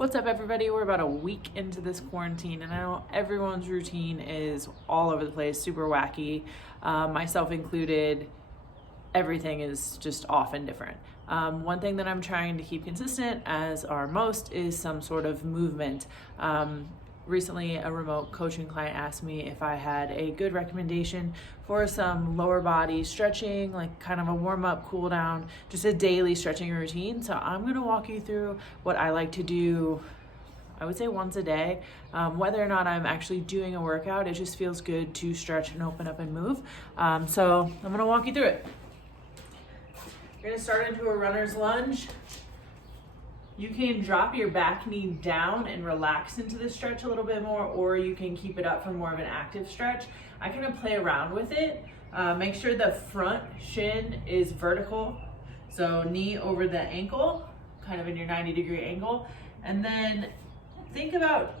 What's up, everybody? We're about a week into this quarantine, and I know everyone's routine is all over the place, super wacky, myself included. Everything is just off and different. One thing that I'm trying to keep consistent, as are most, is some sort of movement. Recently, a remote coaching client asked me if I had a good recommendation for some lower body stretching, like kind of a warm up, cool down, just a daily stretching routine. So I'm gonna walk you through what I like to do, I would say once a day. Whether or not I'm actually doing a workout, it just feels good to stretch and open up and move. So I'm gonna walk you through it. You're gonna start into a runner's lunge. You can drop your back knee down and relax into the stretch a little bit more, or you can keep it up for more of an active stretch. I kind of play around with it. Make sure the front shin is vertical. So knee over the ankle, kind of in your 90-degree angle. And then think about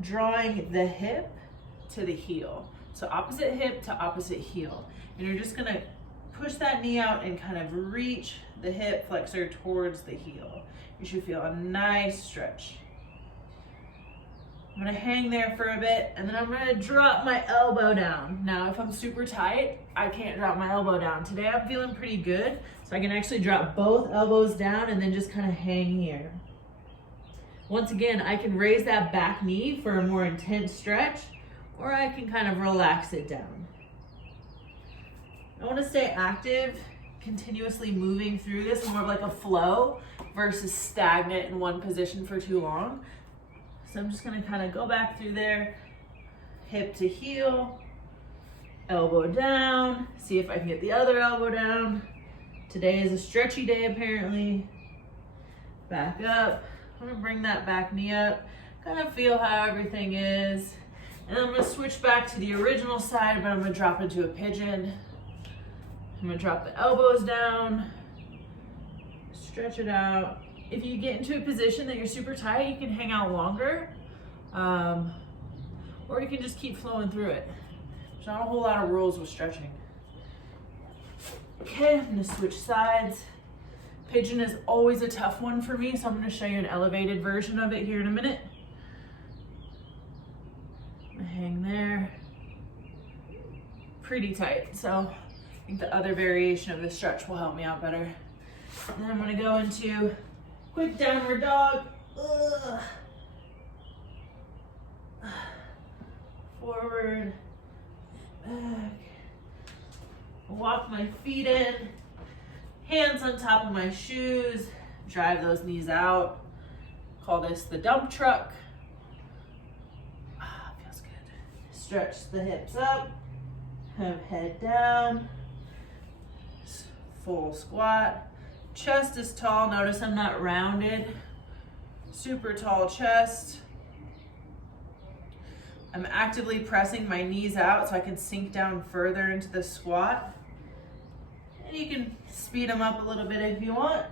drawing the hip to the heel. So opposite hip to opposite heel. And you're just gonna push that knee out and kind of reach the hip flexor towards the heel. You should feel a nice stretch. I'm gonna hang there for a bit, and then I'm gonna drop my elbow down. Now, if I'm super tight, I can't drop my elbow down. Today I'm feeling pretty good, so I can actually drop both elbows down and then just kind of hang here. Once again, I can raise that back knee for a more intense stretch, or I can kind of relax it down. I wanna stay active, continuously moving through this, more of like a flow versus stagnant in one position for too long. So I'm just gonna kind of go back through there, hip to heel, elbow down, see if I can get the other elbow down. Today is a stretchy day apparently. Back up, I'm gonna bring that back knee up, kind of feel how everything is. And I'm gonna switch back to the original side, but I'm gonna drop into a pigeon. I'm gonna drop the elbows down, stretch it out. If you get into a position that you're super tight, you can hang out longer, or you can just keep flowing through it. There's not a whole lot of rules with stretching. Okay, I'm gonna switch sides. Pigeon is always a tough one for me, so I'm gonna show you an elevated version of it here in a minute. I'm gonna hang there, pretty tight, so I think the other variation of this stretch will help me out better. And then I'm gonna go into quick downward dog. Forward, back. Walk my feet in, hands on top of my shoes, drive those knees out. Call this the dump truck. Feels good. Stretch the hips up, have head down. Full squat. Chest is tall. Notice I'm not rounded. Super tall chest. I'm actively pressing my knees out so I can sink down further into the squat. And you can speed them up a little bit if you want.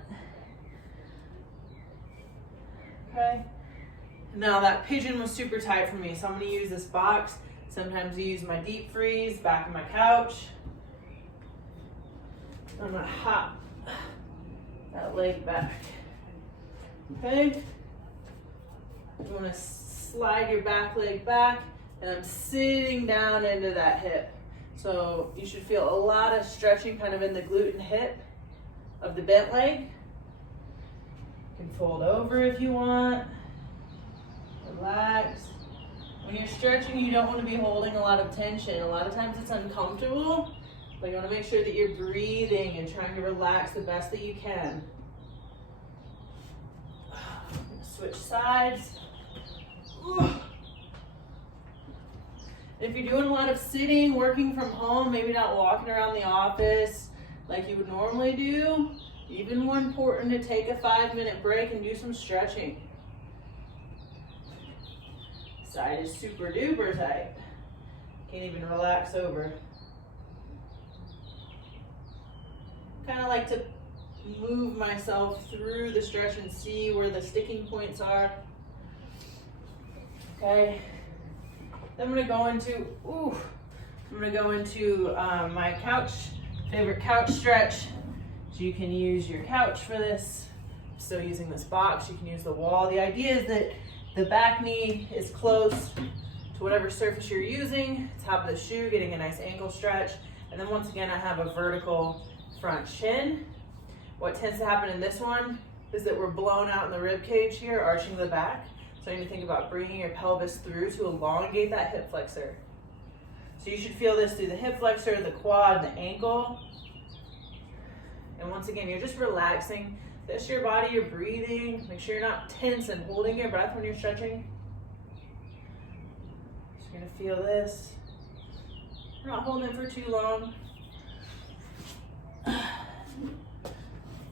Okay. Now that pigeon was super tight for me, so I'm gonna use this box. Sometimes I use my deep freeze back on my couch. I'm gonna hop that leg back. Okay? You wanna slide your back leg back, and I'm sitting down into that hip. So you should feel a lot of stretching kind of in the glute and hip of the bent leg. You can fold over if you want. Relax. When you're stretching, you don't want to be holding a lot of tension. A lot of times it's uncomfortable. But you want to make sure that you're breathing and trying to relax the best that you can. Switch sides. If you're doing a lot of sitting, working from home, maybe not walking around the office like you would normally do, even more important to take a 5-minute break and do some stretching. Side is super duper tight. Can't even relax over. Kind of like to move myself through the stretch and see where the sticking points are. Okay. Then I'm gonna go into my favorite couch stretch. So you can use your couch for this still using this box, you can use the wall. The idea is that the back knee is close to whatever surface you're using, top of the shoe, getting a nice ankle stretch. And then once again, I have a vertical front shin. What tends to happen in this one is that we're blown out in the rib cage here, arching the back. So you need to think about bringing your pelvis through to elongate that hip flexor. So you should feel this through the hip flexor, the quad, the ankle. And once again, you're just relaxing. This your body, you're breathing. Make sure you're not tense and holding your breath when you're stretching. Just gonna feel this. We're not holding it for too long.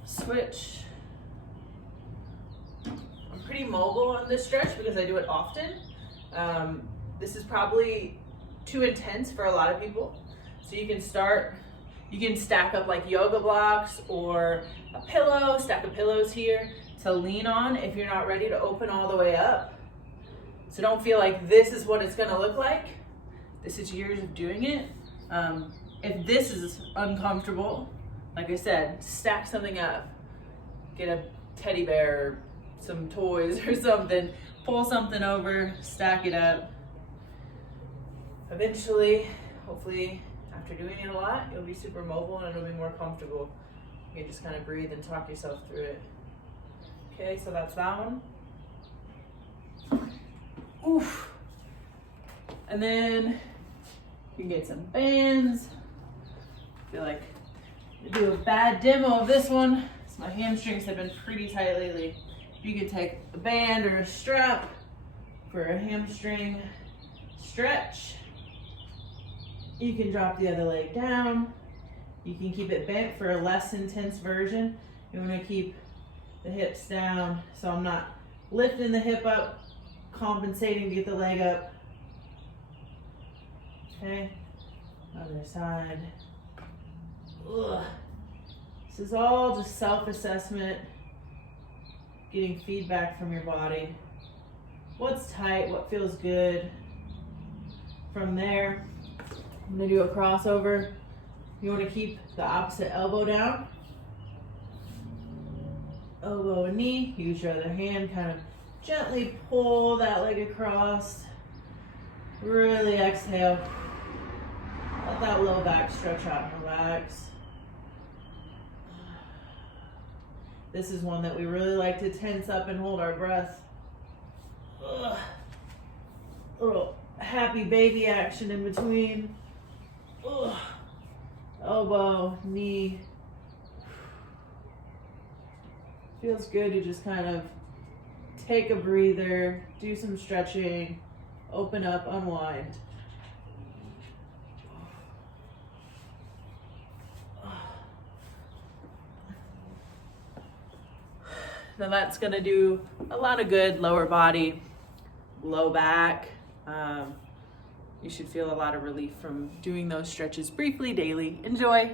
Switch. I'm pretty mobile on this stretch because I do it often. This is probably too intense for a lot of people. So you can stack up like yoga blocks or a pillow, stack of pillows here to lean on if you're not ready to open all the way up. So don't feel like this is what it's gonna look like. This is years of doing it. If this is uncomfortable, like I said, stack something up. Get a teddy bear, some toys or something, pull something over, stack it up. Eventually, hopefully, after doing it a lot, you'll be super mobile and it'll be more comfortable. You can just kind of breathe and talk yourself through it. Okay, so that's that one. Oof. And then you can get some bands. I feel like I do a bad demo of this one. So my hamstrings have been pretty tight lately. You can take a band or a strap for a hamstring stretch. You can drop the other leg down. You can keep it bent for a less intense version. You want to keep the hips down so I'm not lifting the hip up, compensating to get the leg up. Okay, other side. Ugh. This is all just self-assessment, getting feedback from your body. What's tight, what feels good. From there, I'm gonna do a crossover. You wanna keep the opposite elbow down. Elbow and knee, use your other hand, kind of gently pull that leg across. Really exhale. Let that low back stretch out and relax. This is one that we really like to tense up and hold our breath. Ugh. Little happy baby action in between. Ugh. Elbow, knee. Feels good to just kind of take a breather, do some stretching, open up, unwind. Now that's gonna do a lot of good lower body, low back. You should feel a lot of relief from doing those stretches briefly daily. Enjoy.